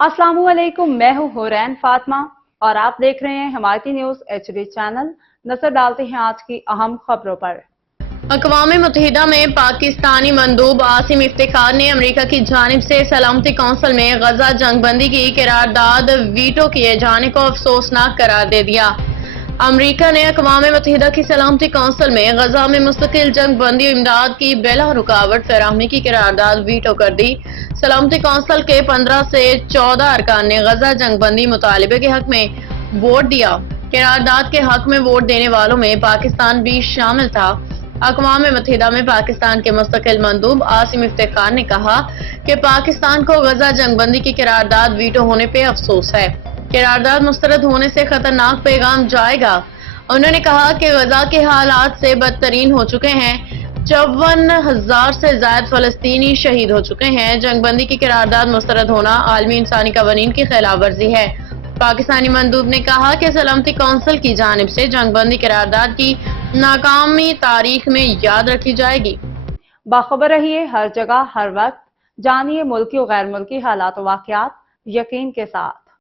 अस्सलाम वालेकुम, मैं हूँ हुरैन फातिमा और आप देख रहे हैं हिमायती न्यूज़ HD चैनल। नजर डालते हैं आज की अहम खबरों पर। अक़वाम मुत्तहिदा में पाकिस्तानी मंदूब आसिम इफ्तिखार ने अमेरिका की जानिब से सलामती कौंसिल में गजा जंगबंदी की करारदाद वीटो किए जाने को अफसोसनाक करार दे दिया। अमेरिका ने अक़वाम मुत्तहिदा की सलामती कौंसिल में गजा में मुस्तकिल जंगबंदी और इमदाद की बिला रुकावट फराहमी की करारदाद वीटो कर दी। सलामती कौंसिल के 15 से 14 अरकान ने गजा जंगबंदी मुतालिबे के हक में वोट दिया। करारदाद के हक में वोट देने वालों में पाकिस्तान भी शामिल था। अक़वाम मुत्तहिदा में पाकिस्तान के मुस्तकिल मंदूब आसिम इफ्तिखार ने कहा कि पाकिस्तान को गजा जंगबंदी की करारदाद वीटो होने पे अफसोस है। करारदाद मुस्तरद होने से खतरनाक पैगाम जाएगा। उन्होंने कहा कि गजा के हालात से बदतरीन हो चुके हैं। 54,000 से ज्यादा फलस्तीनी शहीद हो चुके हैं। जंगबंदी की करारदाद मुस्तरद होना आलमी इंसानी कवानीन की खिलाफ वर्जी है। पाकिस्तानी मंदूब ने कहा कि सलामती कौंसिल की जानिब से जंगबंदी करारदाद की नाकामी तारीख में याद रखी जाएगी। बाखबर रहिए हर जगह हर वक्त, जानिए मुल्की और गैर मुल्की हालात और वाक़यात यकीन के साथ।